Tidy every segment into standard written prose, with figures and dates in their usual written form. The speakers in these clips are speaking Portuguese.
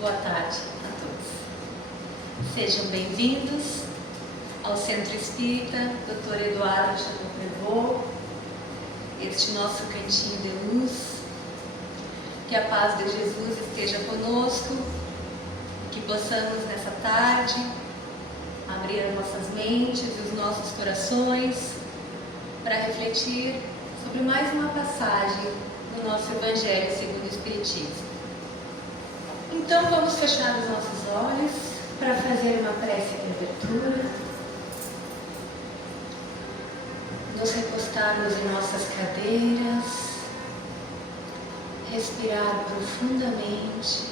Boa tarde a todos. Sejam bem-vindos ao Centro Espírita Dr. Eduardo Chapecó, este nosso cantinho de luz. Que a paz de Jesus esteja conosco, que possamos nessa tarde abrir as nossas mentes e os nossos corações para refletir sobre mais uma passagem do nosso Evangelho segundo o Espiritismo. Então vamos fechar os nossos olhos para fazer uma prece de abertura, nos recostarmos em nossas cadeiras, respirar profundamente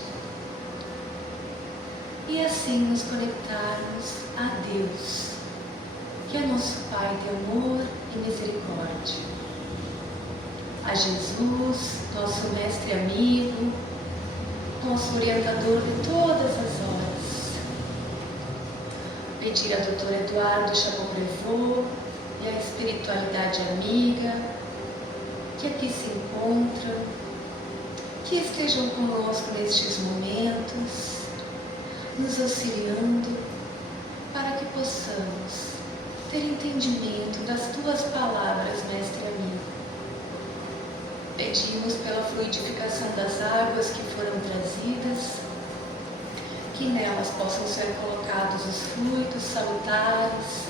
e assim nos conectarmos a Deus, que é nosso Pai de amor e misericórdia, a Jesus, nosso mestre amigo, nosso orientador de todas as horas. Pedir a Dr. Eduardo Chapecó e a espiritualidade amiga que aqui se encontram, que estejam conosco nestes momentos, nos auxiliando para que possamos ter entendimento das tuas palavras, mestre amigo. Pedimos pela fluidificação das águas que foram trazidas, que nelas possam ser colocados os fluidos salutares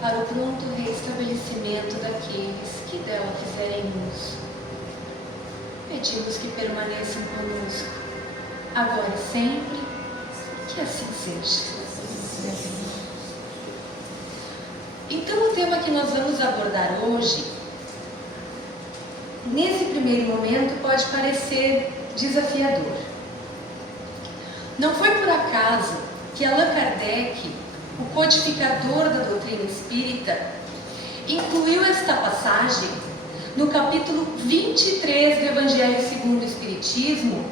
para o pronto reestabelecimento daqueles que dela fizerem uso. Pedimos que permaneçam conosco, agora e sempre, que assim seja. Então o tema que nós vamos abordar hoje, nesse primeiro momento, pode parecer desafiador. Não foi por acaso que Allan Kardec, o codificador da doutrina espírita, incluiu esta passagem no capítulo 23 do Evangelho segundo o Espiritismo,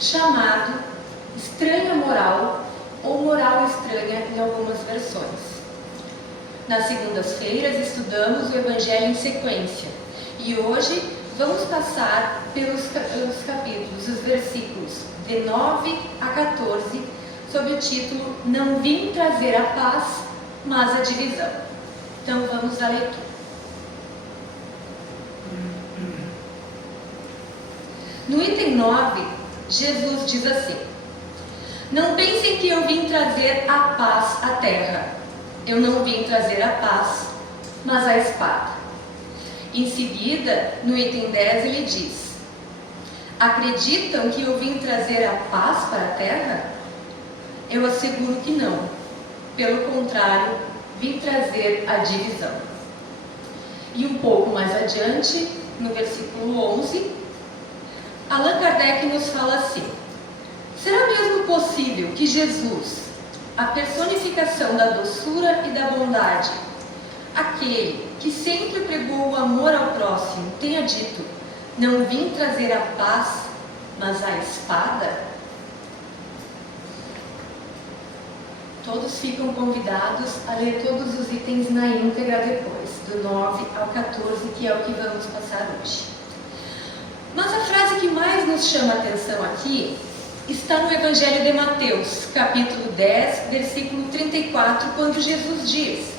chamado Estranha Moral ou Moral Estranha em algumas versões. Nas segundas-feiras estudamos o Evangelho em sequência e hoje vamos passar pelos capítulos, os versículos de 9 a 14, sob o título Não vim trazer a paz, mas a divisão. Então vamos à leitura. No item 9, Jesus diz assim: Não pensem que eu vim trazer a paz à terra. Eu não vim trazer a paz, mas a espada. Em seguida, no item 10, ele diz: Acreditam que eu vim trazer a paz para a terra? Eu asseguro que não. Pelo contrário, vim trazer a divisão. E um pouco mais adiante, no versículo 11, Allan Kardec nos fala assim: Será mesmo possível que Jesus, a personificação da doçura e da bondade, aquele que sempre pregou o amor ao próximo, tenha dito: Não vim trazer a paz, mas a espada? Todos ficam convidados a ler todos os itens na íntegra depois, do 9 ao 14, que é o que vamos passar hoje. Mas a frase que mais nos chama a atenção aqui está no Evangelho de Mateus, capítulo 10, versículo 34, quando Jesus diz: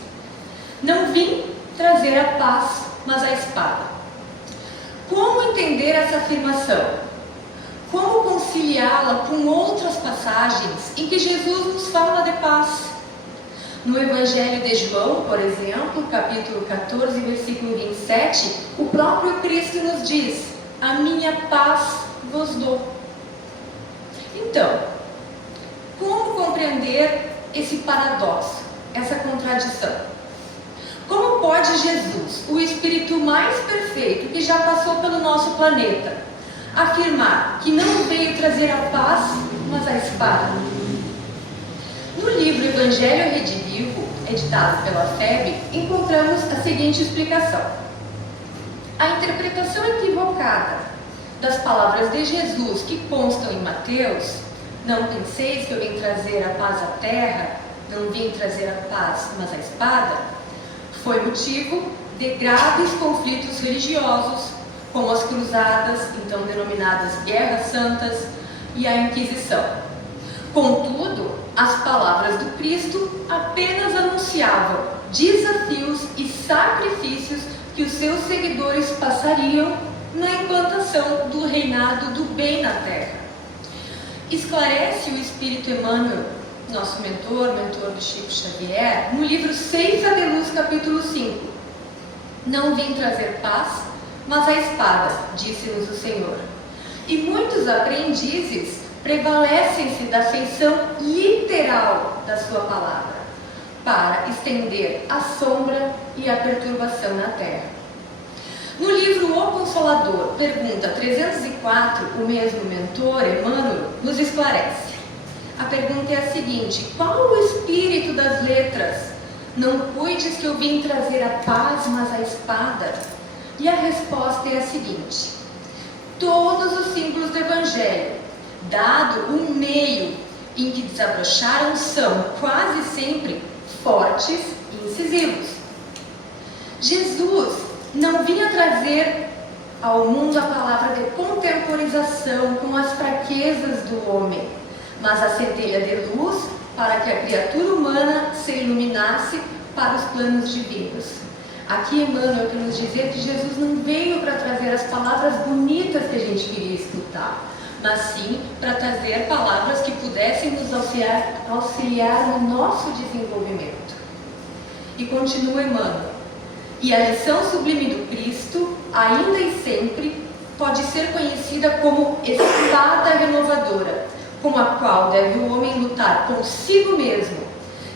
Não vim trazer a paz, mas a espada. Como entender essa afirmação? Como conciliá-la com outras passagens em que Jesus nos fala de paz? No Evangelho de João, por exemplo, capítulo 14, versículo 27, o próprio Cristo nos diz: A minha paz vos dou. Então, como compreender esse paradoxo, essa contradição? Como pode Jesus, o Espírito mais perfeito que já passou pelo nosso planeta, afirmar que não veio trazer a paz, mas a espada? No livro Evangelho Redivivo, editado pela FEB, encontramos a seguinte explicação: a interpretação equivocada das palavras de Jesus que constam em Mateus, não penseis que eu vim trazer a paz à terra, não vim trazer a paz, mas a espada, foi motivo de graves conflitos religiosos, como as cruzadas, então denominadas guerras santas, e a Inquisição. Contudo, as palavras do Cristo apenas anunciavam desafios e sacrifícios que os seus seguidores passariam na implantação do reinado do bem na terra. Esclarece o Espírito Emmanuel, nosso mentor do Chico Xavier, no livro Ceifa de Luz, capítulo 5. Não vim trazer paz, mas a espada, disse-nos o Senhor. E muitos aprendizes prevalecem-se da feição literal da sua palavra, para estender a sombra e a perturbação na terra. No livro O Consolador, pergunta 304, o mesmo mentor, Emmanuel, nos esclarece. A pergunta é a seguinte: qual o espírito das letras? Não cuides que eu vim trazer a paz, mas a espada? E a resposta é a seguinte: todos os símbolos do Evangelho, dado um meio em que desabrocharam, são quase sempre fortes e incisivos. Jesus não vinha trazer ao mundo a palavra de contemporização com as fraquezas do homem, mas a centelha de luz para que a criatura humana se iluminasse para os planos divinos. Aqui Emmanuel quer nos dizer que Jesus não veio para trazer as palavras bonitas que a gente queria escutar, mas sim para trazer palavras que pudessem nos auxiliar no nosso desenvolvimento. E continua Emmanuel: e a lição sublime do Cristo, ainda e sempre, pode ser conhecida como espada renovadora, com a qual deve o homem lutar consigo mesmo,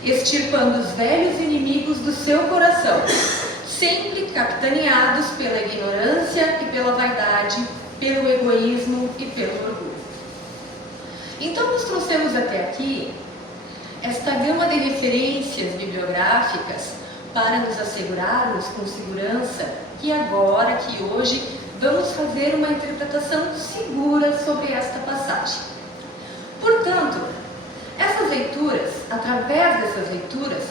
extirpando os velhos inimigos do seu coração, sempre capitaneados pela ignorância e pela vaidade, pelo egoísmo e pelo orgulho. Então nos trouxemos até aqui esta gama de referências bibliográficas para nos assegurarmos com segurança que agora, que hoje, vamos fazer uma interpretação segura sobre esta passagem. Portanto, essas leituras, através dessas leituras,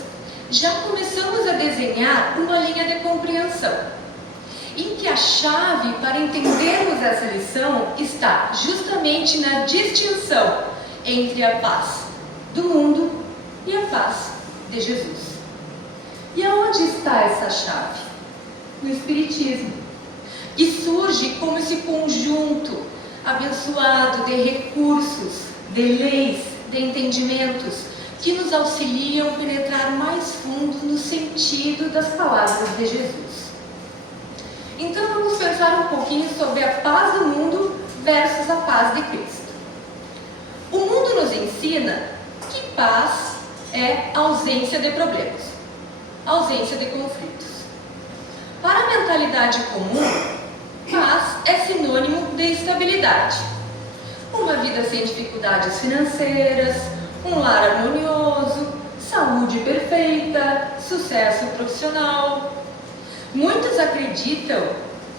já começamos a desenhar uma linha de compreensão, em que a chave para entendermos essa lição está justamente na distinção entre a paz do mundo e a paz de Jesus. E aonde está essa chave? No Espiritismo, que surge como esse conjunto abençoado de recursos, de leis, de entendimentos, que nos auxiliam a penetrar mais fundo no sentido das palavras de Jesus. Então vamos pensar um pouquinho sobre a paz do mundo versus a paz de Cristo. O mundo nos ensina que paz é ausência de problemas, ausência de conflitos. Para a mentalidade comum, paz é sinônimo de estabilidade. Uma vida sem dificuldades financeiras, um lar harmonioso, saúde perfeita, sucesso profissional. Muitos acreditam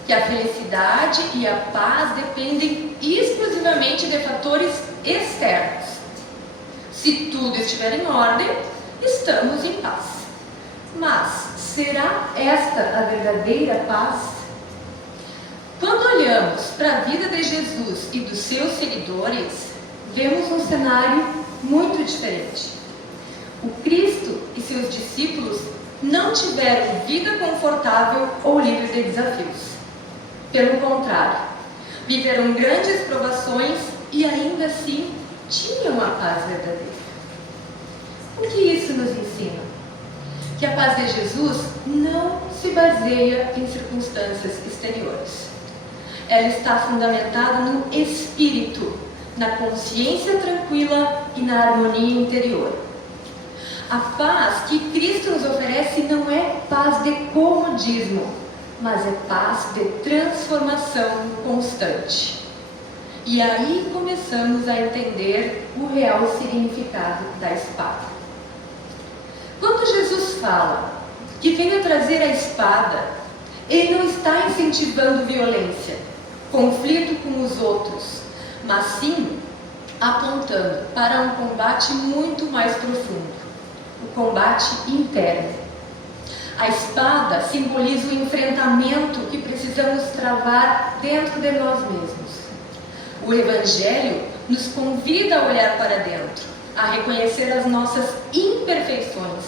que a felicidade e a paz dependem exclusivamente de fatores externos. Se tudo estiver em ordem, estamos em paz. Mas será esta a verdadeira paz? Quando olhamos para a vida de Jesus e dos seus seguidores, vemos um cenário muito diferente. O Cristo e seus discípulos não tiveram vida confortável ou livre de desafios. Pelo contrário, viveram grandes provações e ainda assim tinham a paz verdadeira. O que isso nos ensina? Que a paz de Jesus não se baseia em circunstâncias exteriores. Ela está fundamentada no espírito, na consciência tranquila e na harmonia interior. A paz que Cristo nos oferece não é paz de comodismo, mas é paz de transformação constante. E aí começamos a entender o real significado da espada. Quando Jesus fala que veio trazer a espada, ele não está incentivando violência, conflito com os outros, mas sim apontando para um combate muito mais profundo, o combate interno. A espada simboliza o enfrentamento que precisamos travar dentro de nós mesmos. O Evangelho nos convida a olhar para dentro, a reconhecer as nossas imperfeições,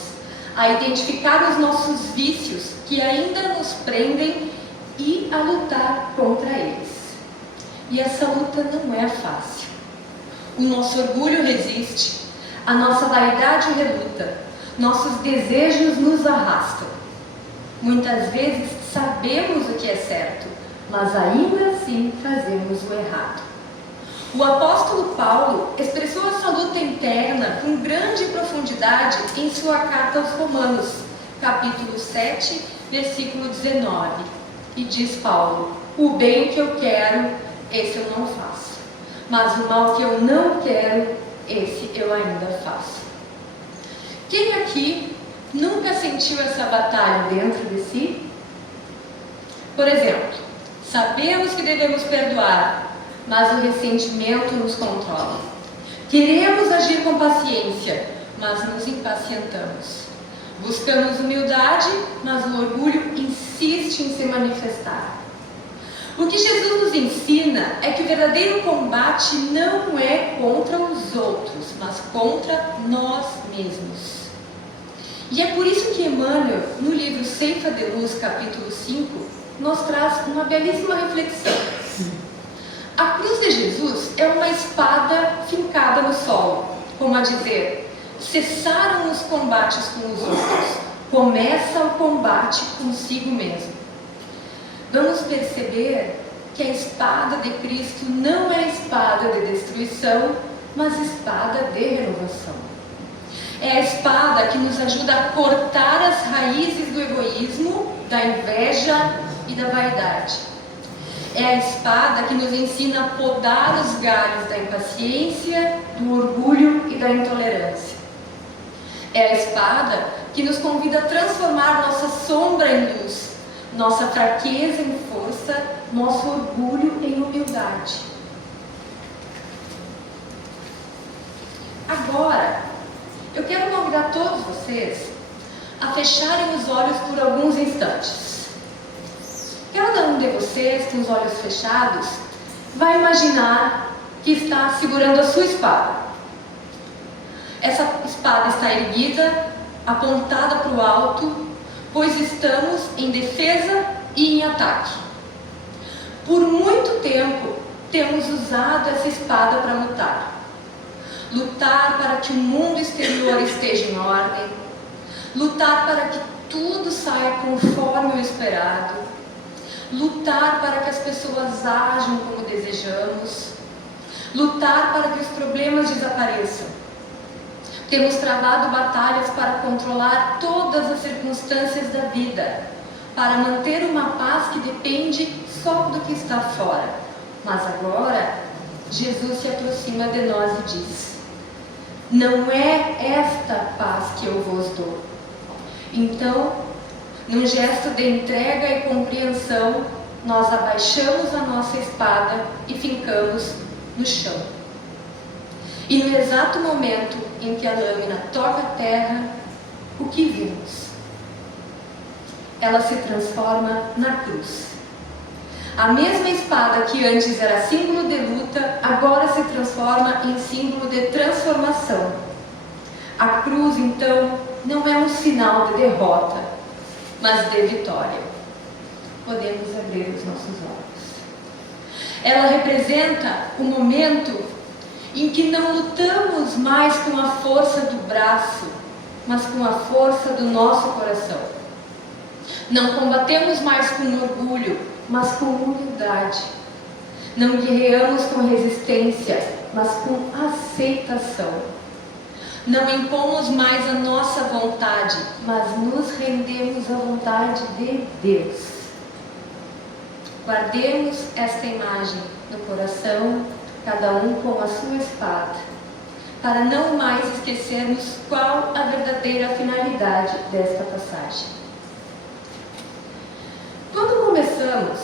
a identificar os nossos vícios que ainda nos prendem e a lutar contra eles. E essa luta não é fácil. O nosso orgulho resiste, a nossa vaidade reluta, nossos desejos nos arrastam. Muitas vezes sabemos o que é certo, mas ainda assim fazemos o errado. O apóstolo Paulo expressou essa luta interna com grande profundidade em sua carta aos Romanos, capítulo 7, versículo 19. E diz Paulo: o bem que eu quero, esse eu não faço, mas o mal que eu não quero, esse eu ainda faço. Quem aqui nunca sentiu essa batalha dentro de si? Por exemplo, sabemos que devemos perdoar, mas o ressentimento nos controla. Queremos agir com paciência, mas nos impacientamos. Buscamos humildade, mas o orgulho insiste em se manifestar. O que Jesus nos ensina é que o verdadeiro combate não é contra os outros, mas contra nós mesmos. E é por isso que Emmanuel, no livro Ceifa de Luz, capítulo 5, nos traz uma belíssima reflexão. A cruz de Jesus é uma espada fincada no solo, como a dizer: cessaram os combates com os outros, começa o combate consigo mesmo. Vamos perceber que a espada de Cristo não é espada de destruição, mas espada de renovação. É a espada que nos ajuda a cortar as raízes do egoísmo, da inveja e da vaidade. É a espada que nos ensina a podar os galhos da impaciência, do orgulho e da intolerância. É a espada que nos convida a transformar nossa sombra em luz, nossa fraqueza em força, nosso orgulho em humildade. Agora, eu quero convidar todos vocês a fecharem os olhos por alguns instantes. Cada um de vocês, com os olhos fechados, vai imaginar que está segurando a sua espada. Essa espada está erguida, apontada para o alto, pois estamos em defesa e em ataque. Por muito tempo, temos usado essa espada para lutar. Lutar para que o mundo exterior esteja em ordem, lutar para que tudo saia conforme o esperado, lutar para que as pessoas ajam como desejamos, lutar para que os problemas desapareçam. Temos travado batalhas para controlar todas as circunstâncias da vida, para manter uma paz que depende só do que está fora. Mas agora, Jesus se aproxima de nós e diz: não é esta paz que eu vos dou. Então, num gesto de entrega e compreensão, nós abaixamos a nossa espada e fincamos no chão. E no exato momento em que a lâmina toca a terra, o que vimos? Ela se transforma na cruz. A mesma espada que antes era símbolo de luta, agora se transforma em símbolo de transformação. A cruz, então, não é um sinal de derrota, mas de vitória. Podemos abrir os nossos olhos. Ela representa o momento em que não lutamos mais com a força do braço, mas com a força do nosso coração. Não combatemos mais com orgulho, mas com humildade. Não guerreamos com resistência, mas com aceitação. Não impomos mais a nossa vontade, mas nos rendemos à vontade de Deus. Guardemos esta imagem no coração, cada um com a sua espada, para não mais esquecermos qual a verdadeira finalidade desta passagem. Quando começamos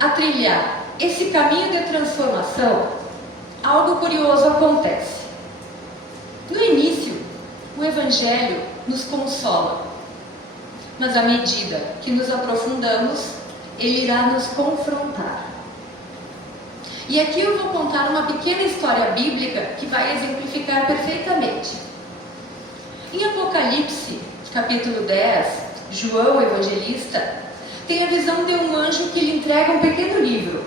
a trilhar esse caminho de transformação, algo curioso acontece. No início, o Evangelho nos consola, mas à medida que nos aprofundamos, ele irá nos confrontar. E aqui eu vou contar uma pequena história bíblica que vai exemplificar perfeitamente. Em Apocalipse, capítulo 10, João, evangelista, tem a visão de um anjo que lhe entrega um pequeno livro.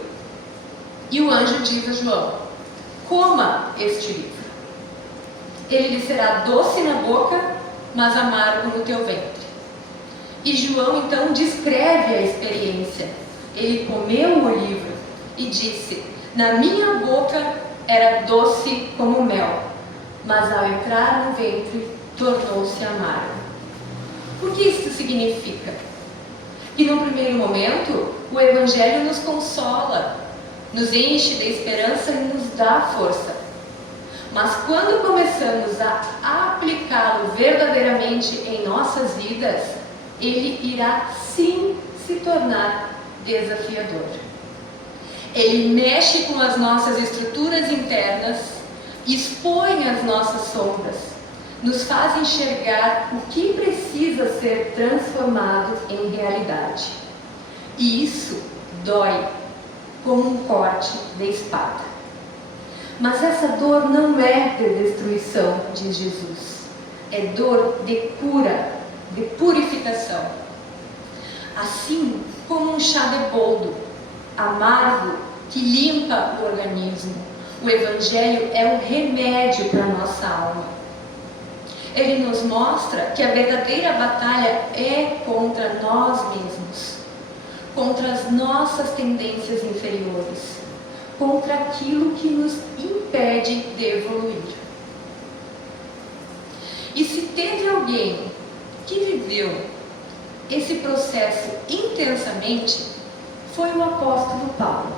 E o anjo diz a João: coma este livro. Ele lhe será doce na boca, mas amargo no teu ventre. E João então descreve a experiência. Ele comeu o livro e disse: na minha boca era doce como mel, mas ao entrar no ventre tornou-se amargo. O que isso significa? Que no primeiro momento o Evangelho nos consola, nos enche de esperança e nos dá força. Mas quando começamos a aplicá-lo verdadeiramente em nossas vidas, ele irá sim se tornar desafiador. Ele mexe com as nossas estruturas internas, expõe as nossas sombras, nos faz enxergar o que precisa ser transformado em realidade. E isso dói como um corte de espada. Mas essa dor não é de destruição, diz Jesus. É dor de cura, de purificação. Assim como um chá de boldo, amargo, que limpa o organismo, o Evangelho é um remédio para a nossa alma. Ele nos mostra que a verdadeira batalha é contra nós mesmos, contra as nossas tendências inferiores, contra aquilo que nos impede de evoluir. E se teve alguém que viveu esse processo intensamente, foi o apóstolo Paulo.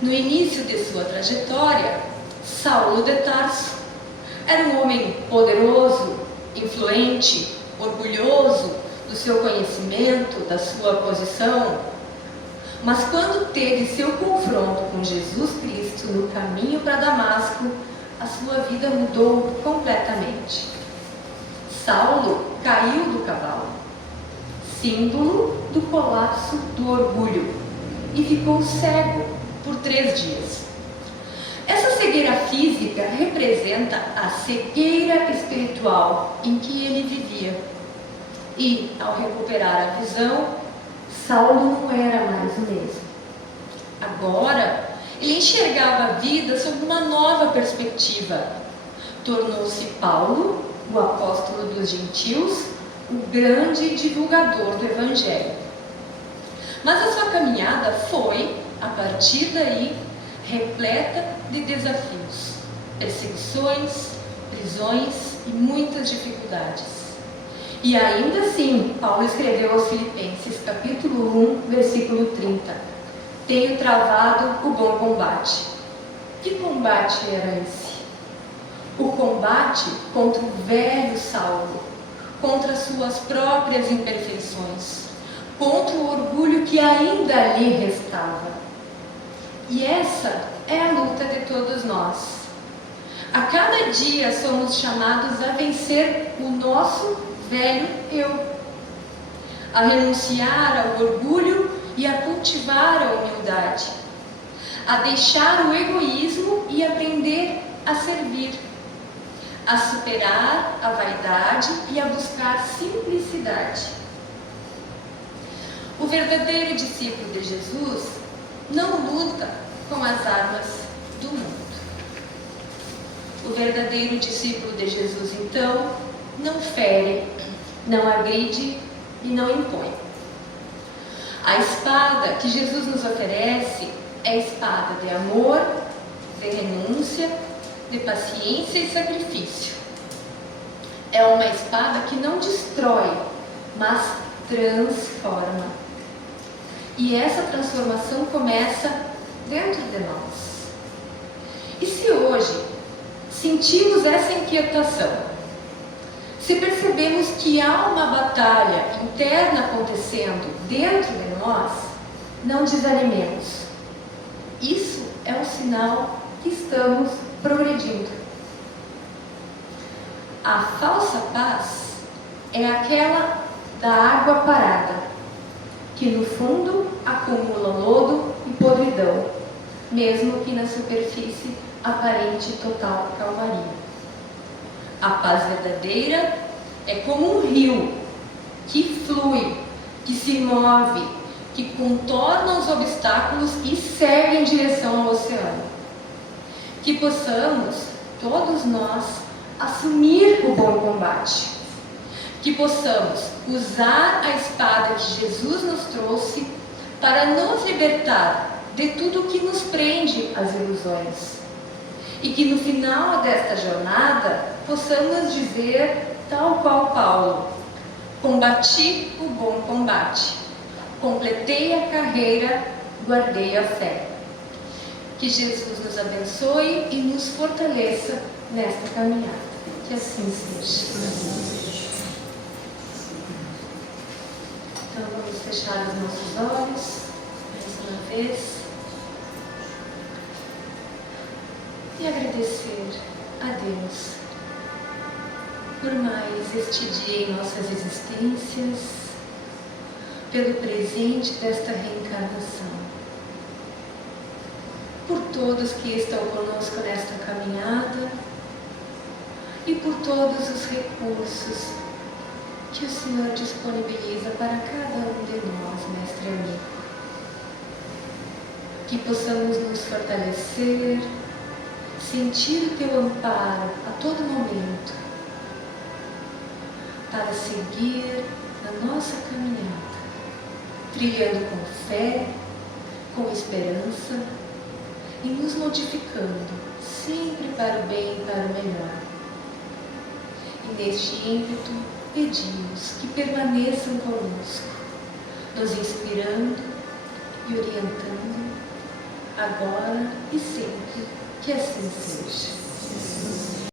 No início de sua trajetória, Saulo de Tarso era um homem poderoso, influente, orgulhoso do seu conhecimento, da sua posição. Mas quando teve seu confronto com Jesus Cristo no caminho para Damasco, a sua vida mudou completamente. Saulo caiu do cavalo, símbolo do colapso do orgulho, e ficou cego por 3 dias. Essa cegueira física representa a cegueira espiritual em que ele vivia. E, ao recuperar a visão, Saulo não era mais o mesmo. Agora, ele enxergava a vida sob uma nova perspectiva. Tornou-se Paulo, o apóstolo dos gentios, o grande divulgador do Evangelho. Mas a sua caminhada foi, a partir daí, repleta de desafios, perseguições, prisões e muitas dificuldades. E ainda assim, Paulo escreveu aos Filipenses, capítulo 1, versículo 30. Tenho travado o bom combate. Que combate era esse? O combate contra o velho Saulo, contra suas próprias imperfeições, contra o orgulho que ainda lhe restava. E essa é a luta de todos nós. A cada dia somos chamados a vencer o nosso velho eu, a renunciar ao orgulho e a cultivar a humildade, a deixar o egoísmo e aprender a servir, a superar a vaidade e a buscar simplicidade. O verdadeiro discípulo de Jesus não luta com as armas do mundo. O verdadeiro discípulo de Jesus, então, não fere, não agride e não impõe. A espada que Jesus nos oferece é a espada de amor, de renúncia, de paciência e sacrifício. É uma espada que não destrói, mas transforma. E essa transformação começa dentro de nós. E se hoje sentimos essa inquietação, se percebemos que há uma batalha interna acontecendo dentro de nós, não desanimemos. Isso é um sinal que estamos progredindo. A falsa paz é aquela da água parada, que no fundo acumula lodo e podridão, mesmo que na superfície aparente total calmaria. A paz verdadeira é como um rio que flui, que se move, que contorna os obstáculos e segue em direção ao oceano. Que possamos, todos nós, assumir o bom combate. Que possamos usar a espada que Jesus nos trouxe para nos libertar de tudo que nos prende às ilusões. E que no final desta jornada possamos dizer, tal qual Paulo: combati o bom combate, completei a carreira, guardei a fé. Que Jesus nos abençoe e nos fortaleça nesta caminhada. Que assim seja. Então vamos fechar os nossos olhos mais uma vez e agradecer a Deus por mais este dia em nossas existências, pelo presente desta reencarnação, por todos que estão conosco nesta caminhada e por todos os recursos que o Senhor disponibiliza para cada um de nós, Mestre amigo. Que possamos nos fortalecer, sentir o Teu amparo a todo momento, para seguir a nossa caminhada, trilhando com fé, com esperança e nos modificando sempre para o bem e para o melhor. E neste ímpeto pedimos que permaneçam conosco, nos inspirando e orientando, agora e sempre, que assim seja.